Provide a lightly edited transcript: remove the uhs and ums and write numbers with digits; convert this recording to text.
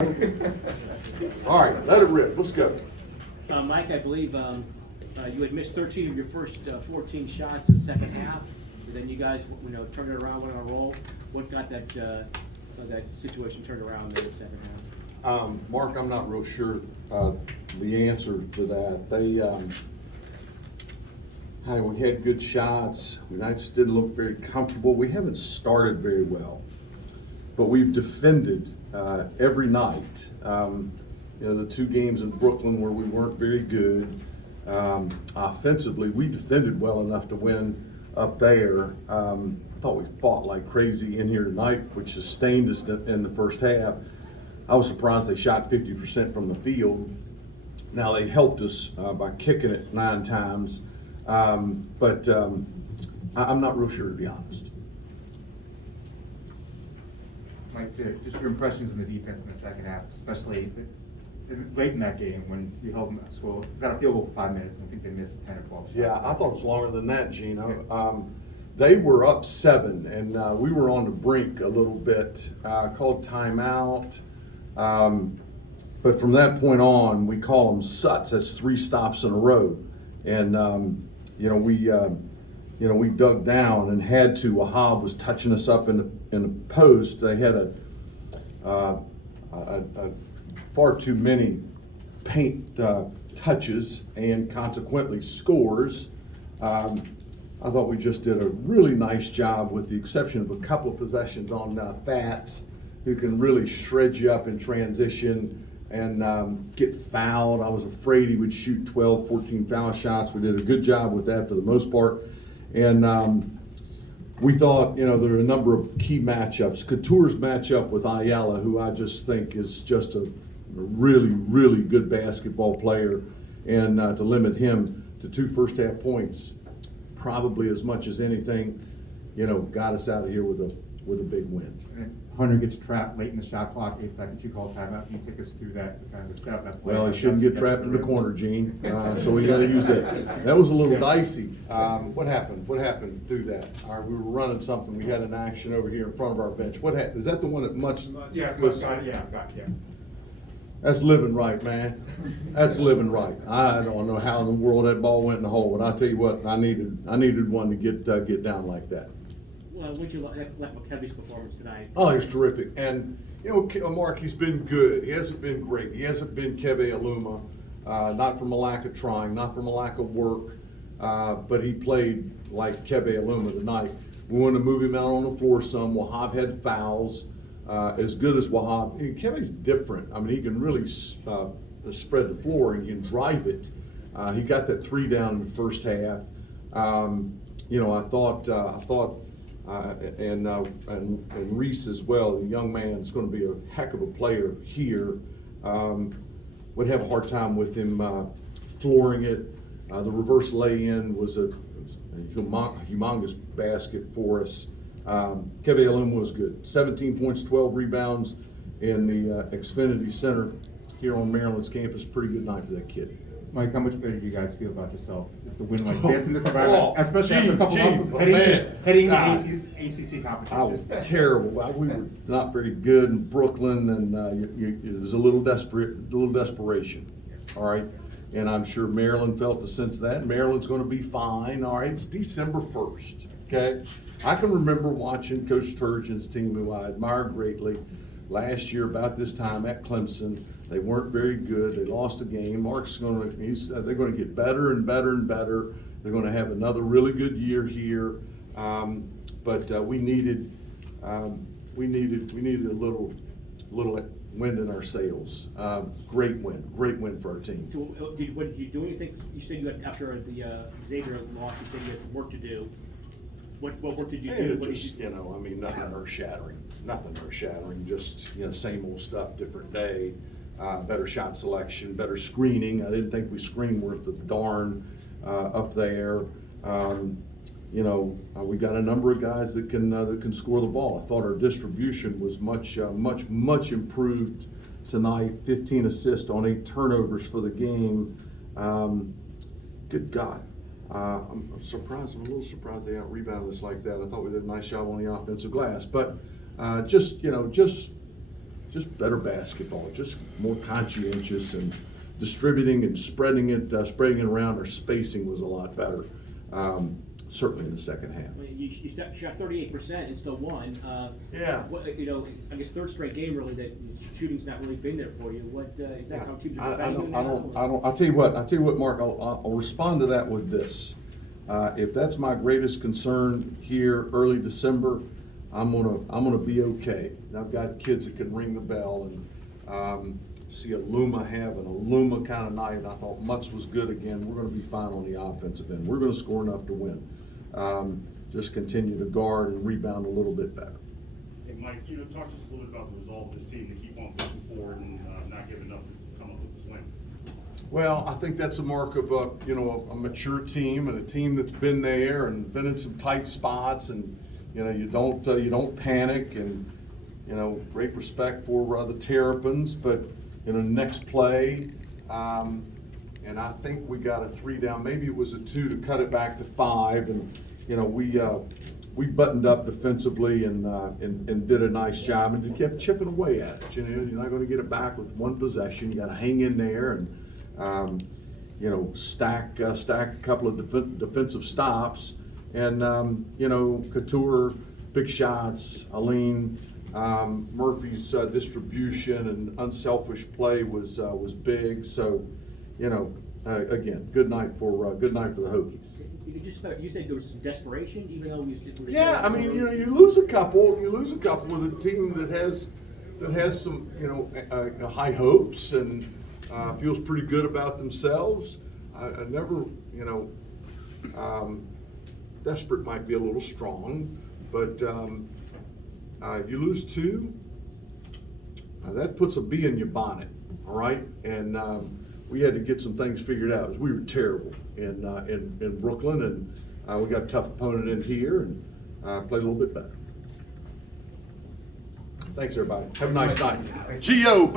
All right, let it rip. Let's go. Mike, I believe you had missed 13 of your first 14 shots in the second half. And then you guys, turned it around, went on a roll. What got that situation turned around in the second half? Mark, I'm not real sure the answer to that. We had good shots. We just didn't look very comfortable. We haven't started very well, but we've defended every night. The two games in Brooklyn where we weren't very good offensively, we defended well enough to win up there. I thought we fought like crazy in here tonight, which sustained us in the first half. I was surprised they shot 50% from the field. Now they helped us by kicking it 9 times, but I'm not real sure, to be honest. Mike, just your impressions on the defense in the second half, especially late in that game when you held them at school. Got a field goal for 5 minutes, and I think they missed 10 or 12 shots. Yeah, I thought it was longer than that, Gino. They were up 7, and we were on the brink a little bit. Called timeout. But from that point on, we call them suts. That's 3 stops in a row. And, we dug down and had to. Wahab was touching us up in the post. They had a far too many paint touches and consequently scores. I thought we just did a really nice job, with the exception of a couple of possessions on Fats, who can really shred you up in transition and get fouled. I was afraid he would shoot 12, 14 foul shots. We did a good job with that for the most part. And we thought, there are a number of key matchups. Couture's matchup with Ayala, who I just think is just a really, really good basketball player, and to limit him to 2 first-half points, probably as much as anything, got us out of here with a big win. And Hunter gets trapped late in the shot clock, 8 seconds. You call timeout. Can you take us through that kind of the setup that play? Well, he shouldn't get trapped in the corner, Gene. So we got to use that. That was a little dicey. What happened? What happened through that? All right, we were running something. We had an action over here in front of our bench. What happened? Is that the one that Yeah. That's living right, man. That's living right. I don't know how in the world that ball went in the hole, but I tell you what, I needed one to get down like that. Well, what'd you like Kevin's performance tonight? Oh, he's terrific. And, Mark, he's been good. He hasn't been great. He hasn't been Keve Aluma, not from a lack of trying, not from a lack of work, but he played like Keve Aluma tonight. We wanted to move him out on the floor some. Wahab had fouls. As good as Wahab. Kevin's different. I mean, he can really spread the floor and he can drive it. He got that 3 down in the first half. I thought, and Reese as well, the young man is going to be a heck of a player here. Would have a hard time with him flooring it. The reverse lay-in was a humongous basket for us. Keve Alum was good. 17 points, 12 rebounds in the Xfinity Center here on Maryland's campus. Pretty good night for that kid. Mike, how much better do you guys feel about yourself with the win like this in this environment, especially after a couple months heading into ACC competition? I was terrible. We were not very good in Brooklyn, and there's a little desperation. All right, and I'm sure Maryland felt the sense of that. Maryland's going to be fine. All right, it's December 1st. Okay, I can remember watching Coach Turgeon's team, who I admire greatly, last year about this time at Clemson. They weren't very good. They lost a game. They're going to get better and better and better. They're going to have another really good year here. But we needed a little wind in our sails. Great win for our team. Did you do anything? You said you had, after the Xavier loss, you said you had some work to do. What work did you do? Nothing earth-shattering. Just, same old stuff, different day. Better shot selection, better screening. I didn't think we screened worth a darn up there. We got a number of guys that can score the ball. I thought our distribution was much improved tonight. 15 assists on 8 turnovers for the game. Good God. I'm surprised. I'm a little surprised they out-rebounded us like that. I thought we did a nice job on the offensive glass, but just just better basketball, just more conscientious and distributing and spreading it around. Our spacing was a lot better, certainly in the second half. I mean, you shot 38% and still won. Yeah. What, you know, I guess third straight game really that shooting's not really been there for you. What is that how teams are defending you now? I'll tell you what, Mark. I'll respond to that with this. If that's my greatest concern here, early December, I'm gonna be okay. I've got kids that can ring the bell, and see a Luma having a Luma kind of night. I thought Mutz was good again. We're gonna be fine on the offensive end. We're gonna score enough to win. Just continue to guard and rebound a little bit better. Hey, Mike, talk to us a little bit about the resolve of this team to keep on pushing forward and not giving up to come up with this win. Well, I think that's a mark of a mature team and a team that's been there and been in some tight spots, and you don't panic, and great respect for the Terrapins, but next play, and I think we got a 3 down, maybe it was a 2 to cut it back to 5, and we buttoned up defensively and did a nice job and kept chipping away at it. You're not going to get it back with one possession. You got to hang in there and stack a couple of defensive stops, and Couture, big shots, Aline, Murphy's distribution and unselfish play was big. So, again, good night for the Hokies. You said there was some desperation, even though we were. Yeah, I mean, you lose a couple with a team that has some high hopes and feels pretty good about themselves. I never, desperate might be a little strong, but you lose 2, that puts a bee in your bonnet, all right? And we had to get some things figured out. We were terrible in Brooklyn, and we got a tough opponent in here, and played a little bit better. Thanks, everybody. Have a nice night. Gio.